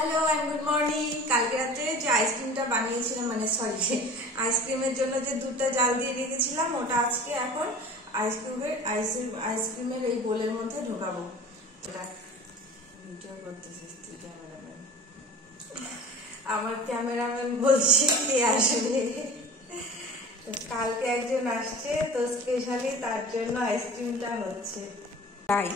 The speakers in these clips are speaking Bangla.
Hello and good morning. কালকে রাতে যে আইসক্রিমটা বানিয়েছিলাম, মানে সরি, আইসক্রিমের জন্য যে দুধটা জাল দিয়ে রেখেছিলাম, ওটা আজকে এখন আইসক্রিমের এই বোলের মধ্যে ঢোকাবো। ভিডিও করতেছে ক্যামেরাম্যান, আমার ক্যামেরাম্যান বলছে কে আসবে। কালকে একজন আসছে, তো স্পেশালি তার জন্য আইসক্রিমটা হচ্ছে তাই।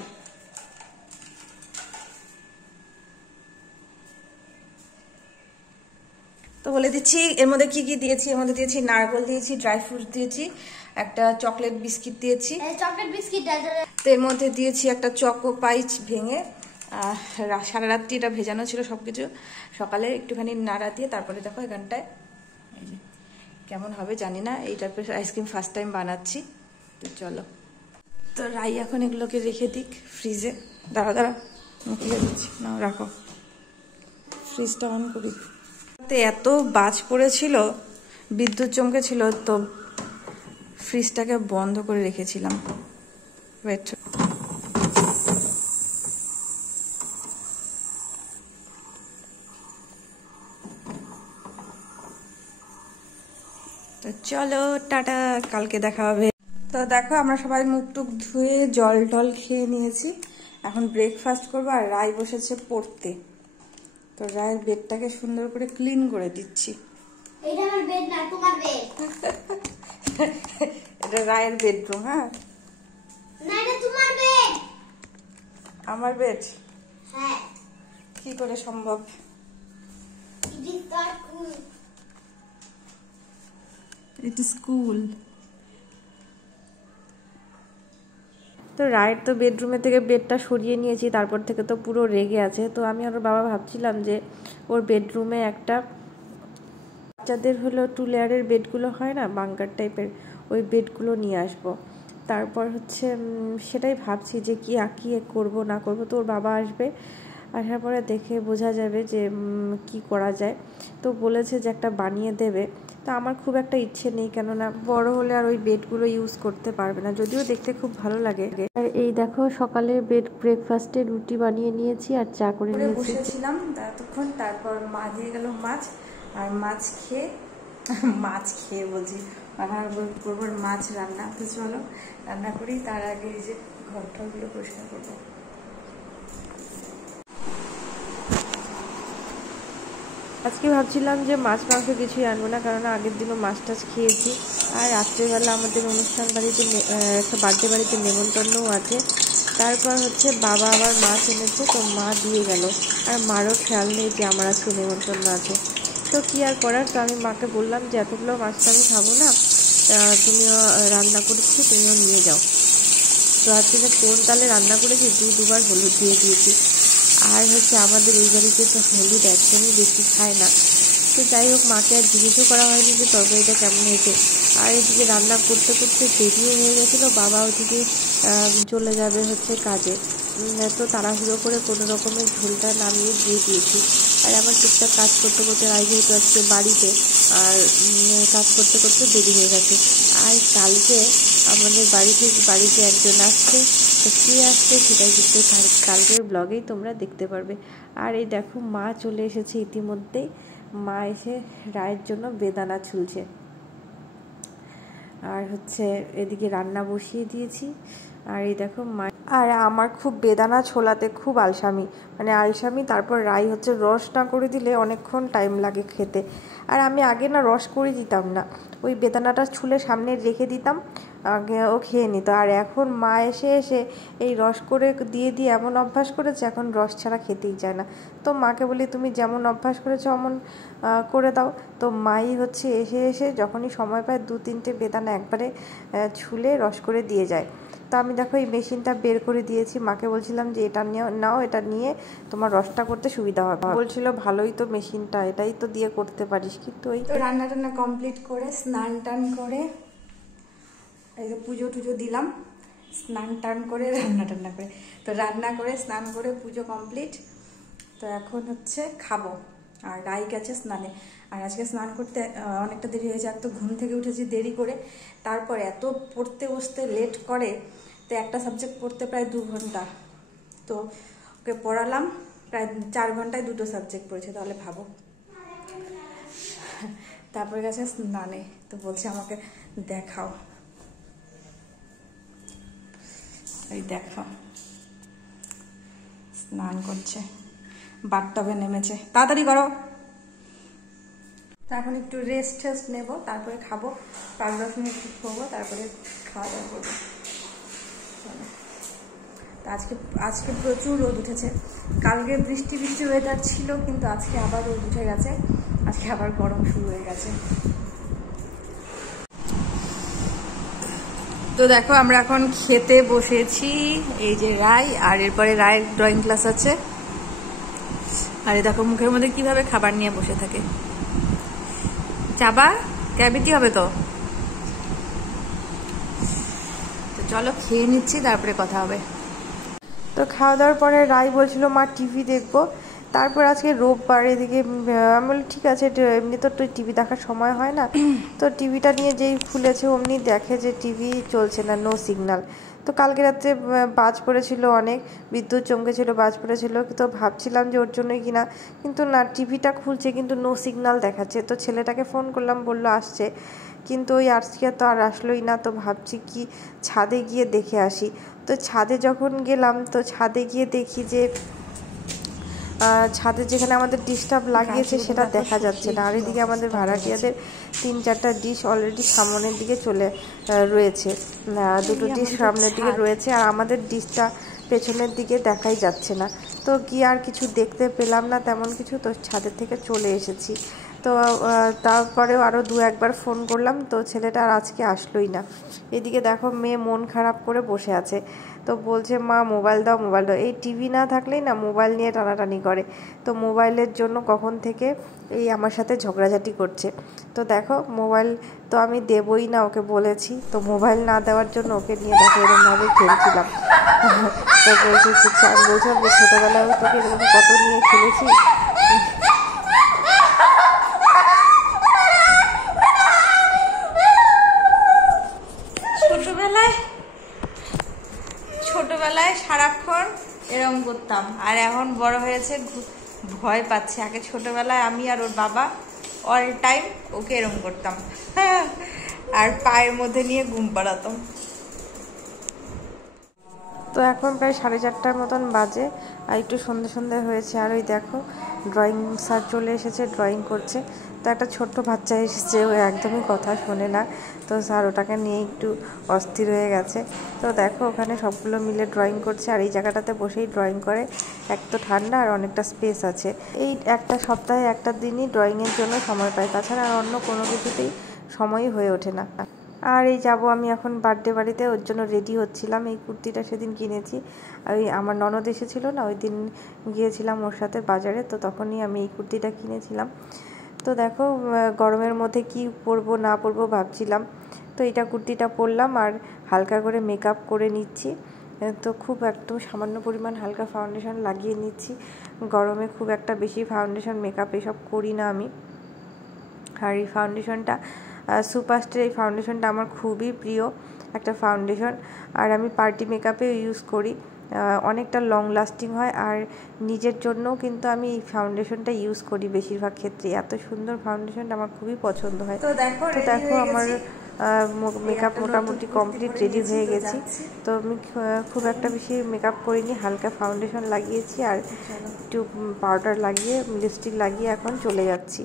তো বলে দিচ্ছি এর মধ্যে কি কি দিয়েছি। এর মধ্যে দিয়েছি নারকেল দিয়েছি, ড্রাই ফ্রুটস দিয়েছি, একটা চকলেট বিস্কিট দিয়েছি। চকলেট বিস্কিট তো এর মধ্যে দিয়েছি একটা চকো পাইচ ভেঙে, সারা রাত্রি এটা ভেজানো ছিল সবকিছু। সকালে একটুখানি নাড়া দিয়ে তারপরে দেখো এখানটায় এই যে কেমন হবে জানি না, এই টাইপের আইসক্রিম ফার্স্ট টাইম বানাচ্ছি। তো চলো, তো রাই এখন এগুলোকে রেখে দিক ফ্রিজে। দাঁড়া দাঁড়া খুলে দিচ্ছি, না রাখো, ফ্রিজটা অন করি। এত বাজ পড়েছিল, বিদ্যুৎ চমকেছিল, তো ফ্রিজটাকে বন্ধ করে রেখেছিলাম। ওয়েট, তো চলো টাটা, কালকে দেখা হবে। তো দেখো আমরা সবাই মুখ টুক ধুয়ে জল টল খেয়ে নিয়েছি, এখন ব্রেকফাস্ট করবো। আর রাই বসেছে পড়তে, তো রায়ের বেডটাকে সুন্দর করে ক্লিন করে দিচ্ছি। এটা আমার বেড না, তোমার বেড। এটা রায়ের বেডরুম। হ্যাঁ না, এটা তোমার বেড। আমার বেড? হ্যাঁ। কি করে সম্ভব? It is cool. তো রায়ের তো বেডরুমে থেকে বেডটা সরিয়ে নিয়েছি, তারপর থেকে তো পুরো রেগে আছে। তো আমি আর ওর বাবা ভাবছিলাম যে ওর বেডরুমে একটা বাচ্চাদের হলো 2 লেয়ারের বেডগুলো হয় না, বাঙ্কার টাইপের, ওই বেডগুলো নিয়ে আসবো। তারপর হচ্ছে সেটাই ভাবছি যে কি করব না করব। তো ওর বাবা আসবে, আসার পরে দেখে বোঝা যাবে যে কি করা যায়। তো বলেছে যে একটা বানিয়ে দেবে। তো আমার খুব একটা ইচ্ছে নেই, কেননা বড় হলে আর ওই বেডগুলো ইউজ করতে পারবে না, যদিও দেখতে খুব ভালো লাগে। আর এই দেখো সকালে ব্রেকফাস্টে রুটি বানিয়ে নিয়েছি আর চা করে নিয়েছি। বসেছিলাম ততক্ষণ, তারপর মা দিয়ে গেল মাছ, আর মাছ খেয়ে বলছি মাছ রান্না। তো চলো রান্না করি, তার আগে এই যে ঘর টরগুলো পরিষ্কার করবো। আজকে ভাবছিলাম যে মাছ মাংস কিছুই আনবো না, কারণ আগের দিনও মাছ টাছ খেয়েছি। আর রাত্রেবেলা আমাদের অনুষ্ঠান বাড়িতে, একটা বার্থডে বাড়িতে নেমন্তন্নও আছে। তারপর হচ্ছে বাবা আবার মাছ এনেছে, তো মা দিয়ে গেল। আর মারও খেয়াল নেই যে আমার আজকে নেমন্তন্ন আছে। তো কি আর করার, তো আমি মাকে বললাম যে এতগুলো মাছটা আমি খাবো না, তুমিও রান্না করছি, তুমিও নিয়ে যাও। তো আজকে যে কোন তালে রান্না করেছি, দুবার হলুদ দিয়ে দিয়েছি। আর হচ্ছে আমাদের এই বাড়িতে তো হলুদ একদমই বেশি খায় না। তো যাই হোক, মাকে আর জিজ্ঞেসও করা হয়নি যে তরকারিটা কেমন হয়েছে। আর এদিকে রান্না করতে করতে দেরিও হয়ে গেছিলো, বাবা ওদিকে চলে যাবে হচ্ছে কাজে। তো তাড়াহুড়ো করে কোনো রকমের ঝোলটা নামিয়ে দিয়ে দিয়েছি। আর আমার টুকটাক কাজ করতে করতে রাই যেহেতু আজকে বাড়িতে, আর কাজ করতে করতে দেরি হয়ে গেছে। আর কালকে আমাদের বাড়িতে একজন আসছে, তো কে আসছে সেটাই কিন্তু কালকের ব্লগেই তোমরা দেখতে পারবে। আর এই দেখো মা চলে এসেছে ইতিমধ্যেই, মা এসে রায়ের জন্য বেদানা ছুলছে। আর হচ্ছে এদিকে রান্না বসিয়ে দিয়েছি। আর এই দেখো মা, আর আমার খুব বেদানা ছোলাতে খুব আলসামি। তারপর রাই হচ্ছে রস না করে দিলে অনেকক্ষণ টাইম লাগে খেতে। আর আমি আগে না রস করে দিতাম না, ওই বেদানাটা ছুলে সামনে রেখে দিতাম, আগে ও খেয়ে নিত। আর এখন মা এসে এই রস করে দিয়ে এমন অভ্যাস করেছে, এখন রস ছাড়া খেতেই চায় না। তো মাকে বলি তুমি যেমন অভ্যাস করেছো অমন করে দাও। তো মাই হচ্ছে এসে যখনই সময় পায় 2-3টে বেদানা একবারে ছুলে রস করে দিয়ে যায়। তো আমি দেখো এই মেশিনটা বের করে দিয়েছি, মাকে বলছিলাম যে এটা নাও, এটা নিয়ে তোমার রসটা করতে সুবিধা হবে। বলছিল ভালোই তো মেশিনটা, এটাই তো দিয়ে করতে পারিস। কিন্তু ওই তো রান্না কমপ্লিট করে স্নান টান করে এই যে পুজো টুজো দিলাম, স্নান টান করে রান্না করে, তো রান্না করে স্নান করে পুজো কমপ্লিট। তো এখন হচ্ছে খাবো। আর রাই গেছে স্নানে। আর আজকে স্নান করতে অনেকটা দেরি হয়েছে, এক তো ঘুম থেকে উঠেছি দেরি করে, তারপর এত পড়তে বসতে লেট করে, তো একটা সাবজেক্ট পড়তে প্রায় 2 ঘন্টা। তো ওকে পড়ালাম, প্রায় 4 ঘন্টায় 2টো সাবজেক্ট পড়েছে, তাহলে ভাবো। তারপরে গেছে স্নানে, তো বলছে আমাকে দেখাও, এই দেখো স্নান করছে, বাথটবে নেমেছে, তাড়াতাড়ি করো। তো এখন একটু রেস্ট টেস্ট নেবো, তারপরে খাবো, 5-10 মিনিট খাবো, তারপরে খাওয়া দাওয়া করবো। আজকে প্রচুর রোদ উঠেছে, কালকে বৃষ্টি ওয়েদার ছিল, কিন্তু আজকে আবার রোদ উঠে গেছে, আজকে আবার গরম শুরু হয়ে গেছে। তো দেখো আমরা এখন খেতে বসেছি, এই যে রায়, আর এরপরে রায়ের ড্রয়িং ক্লাস আছে। আর এই দেখো মুখের মধ্যে কিভাবে খাবার নিয়ে বসে থাকে। চাবা ক্যাভিটি হবে তো। চলো খেয়ে নিচ্ছি, তারপরে কথা হবে। তো খাওয়া দাওয়ার পরে রাই বলছিল মা টিভি দেখবো, তারপর আজকে রোববার, এদিকে আমি বলি ঠিক আছে, এমনি তো টিভি দেখার সময় হয় না, তো টিভিটা নিয়ে যেই খুলেছে অমনি দেখে যে টিভি চলছে না, নো সিগন্যাল। তো কালকে রাত্রে বাজ পড়েছিল অনেক, বিদ্যুৎ চমকেছিল, বাজ পড়েছিল, তো ভাবছিলাম যে ওর জন্যই কিনা, কিন্তু না, টিভিটা খুলছে কিন্তু নো সিগন্যাল দেখাচ্ছে। তো ছেলেটাকে ফোন করলাম, বললো আসছে, কিন্তু ওই আজকে তো আর আসলোই না। তো ভাবছি কি ছাদে গিয়ে দেখে আসি। তো ছাদে যখন গেলাম, তো ছাদে গিয়ে দেখি যে ছাদে যেখানে আমাদের ডিশটাপ লাগিয়েছে সেটা দেখা যাচ্ছে না, আর এদিকে আমাদের ভাড়াটিয়াদের 3-4টা ডিশ অলরেডি সামনের দিকে চলে রয়েছে, 2টো ডিশ সামনের দিকে রয়েছে, আর আমাদের ডিশটা পেছনের দিকে দেখাই যাচ্ছে না। তো গিয়ে আর কিছু দেখতে পেলাম না তেমন কিছু, তো ছাদের থেকে চলে এসেছি। তো তারপরেও আরও 2-1বার ফোন করলাম, তো ছেলেটা আর আজকে আসলোই না। এদিকে দেখো মেয়ে মন খারাপ করে বসে আছে, তো বলছে মা মোবাইল দাও, মোবাইল দাও। এই টিভি না থাকলেই না মোবাইল নিয়ে টানাটানি করে, তো মোবাইলের জন্য কখন থেকে এই আমার সাথে ঝগড়াঝাটি করছে। তো দেখো মোবাইল তো আমি দেবই না, ওকে বলেছি, তো মোবাইল না দেওয়ার জন্য ওকে নিয়ে দেখো এরকমভাবে খেলছিলাম। তো বলছে আমি বলছিলাম যে ছোটোবেলায় তোকে এরকম কত নিয়ে খেলেছি। ছোটবেলায় সারাক্ষণ এরকম করতাম, আর এখন বড় হয়েছে ভয় পাচ্ছে। আগে ছোটবেলায় আমি আর ওর বাবা অল টাইম ওকে এরকম করতাম, আর পায়ের মধ্যে নিয়ে ঘুম পাড়াতাম। তো এখন প্রায় 4:30টার মতন বাজে, আর একটু সন্ধে হয়েছে, আর ওই দেখো ড্রয়িং স্যার চলে এসেছে, ড্রয়িং করছে। তো একটা ছোট্ট বাচ্চা এসেছে, ও একদমই কথা শোনে না, তো স্যার ওটাকে নিয়ে একটু অস্থির হয়ে গেছে। তো দেখো ওখানে সবগুলো মিলে ড্রয়িং করছে, আর এই জায়গাটাতে বসেই ড্রয়িং করে, এক তো ঠান্ডা আর অনেকটা স্পেস আছে। এই একটা সপ্তাহে একটা দিনই ড্রয়িংয়ের জন্য সময় পাই, তাছাড়া আর অন্য কোনো কিছুতেই সময়ই হয়ে ওঠে না। আর এই যাব আমি এখন বার্থডে বাড়িতে, ওর জন্য রেডি হচ্ছিলাম। এই কুর্তিটা সেদিন কিনেছি, ওই আমার ননদ এসেছিলো না, ওই দিন গিয়েছিলাম ওর সাথে বাজারে, তো তখনই আমি এই কুর্তিটা কিনেছিলাম। তো দেখো গরমের মধ্যে কি পরবো না পরবো ভাবছিলাম, তো এটা কুর্তিটা পরলাম, আর হালকা করে মেকআপ করে নিচ্ছি। তো খুব একটু সামান্য পরিমাণ হালকা ফাউন্ডেশন লাগিয়ে নিচ্ছি, গরমে খুব একটা বেশি ফাউন্ডেশন মেকআপ এসব করি না আমি। আর এই ফাউন্ডেশনটা সুপারস্টার, এই ফাউন্ডেশনটা আমার খুবই প্রিয় একটা ফাউন্ডেশন, আর আমি পার্টি মেকআপে ইউজ করি, অনেকটা লং লাস্টিং হয়, আর নিজের জন্যও কিন্তু আমি এই ফাউন্ডেশনটা ইউজ করি বেশিরভাগ ক্ষেত্রে। এত সুন্দর ফাউন্ডেশনটা আমার খুবই পছন্দ হয়। তো দেখো আমার মেকআপ মোটামুটি কমপ্লিট রেডি হয়ে গেছি। তো আমি খুব একটা বেশি মেকআপ করিনি, হালকা ফাউন্ডেশন লাগিয়েছি আর একটু পাউডার লাগিয়ে লিপস্টিক লাগিয়ে এখন চলে যাচ্ছি।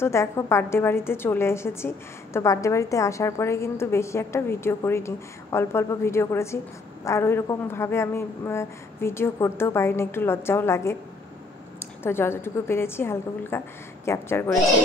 তো দেখো বার্থডে বাড়িতে চলে এসেছি। তো বার্থডে বাড়িতে আসার পরে কিন্তু বেশি একটা ভিডিও করিনি, অল্প অল্প ভিডিও করেছি, আর ওই রকমভাবে আমি ভিডিও করতেও পারি না, একটু লজ্জাও লাগে। তো যতটুকু পেরেছি হালকা ফুলকা ক্যাপচার করেছি।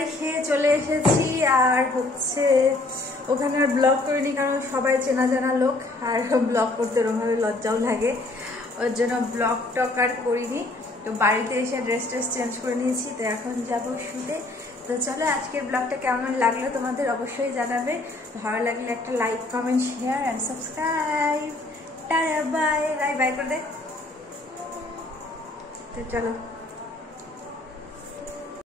বাড়ি খেয়ে চলে এসেছি। আর হচ্ছে ওখানে আর ব্লগ করিনি, কারণ সবাই চেনা জানা লোক, আর ব্লগ করতে ওরকমভাবে লজ্জাও লাগে, ওর জন্য ব্লগ টক আর করিনি। তো বাড়িতে এসে ড্রেস চেঞ্জ করে নিয়েছি, তো এখন যাবো শুতে। তো চলো, আজকের ব্লগটা কেমন লাগলো তোমাদের অবশ্যই জানাবে। ভালো লাগলে একটা like, comment, share and subscribe. Tata, bye bye, bye করে দে। তো চলো।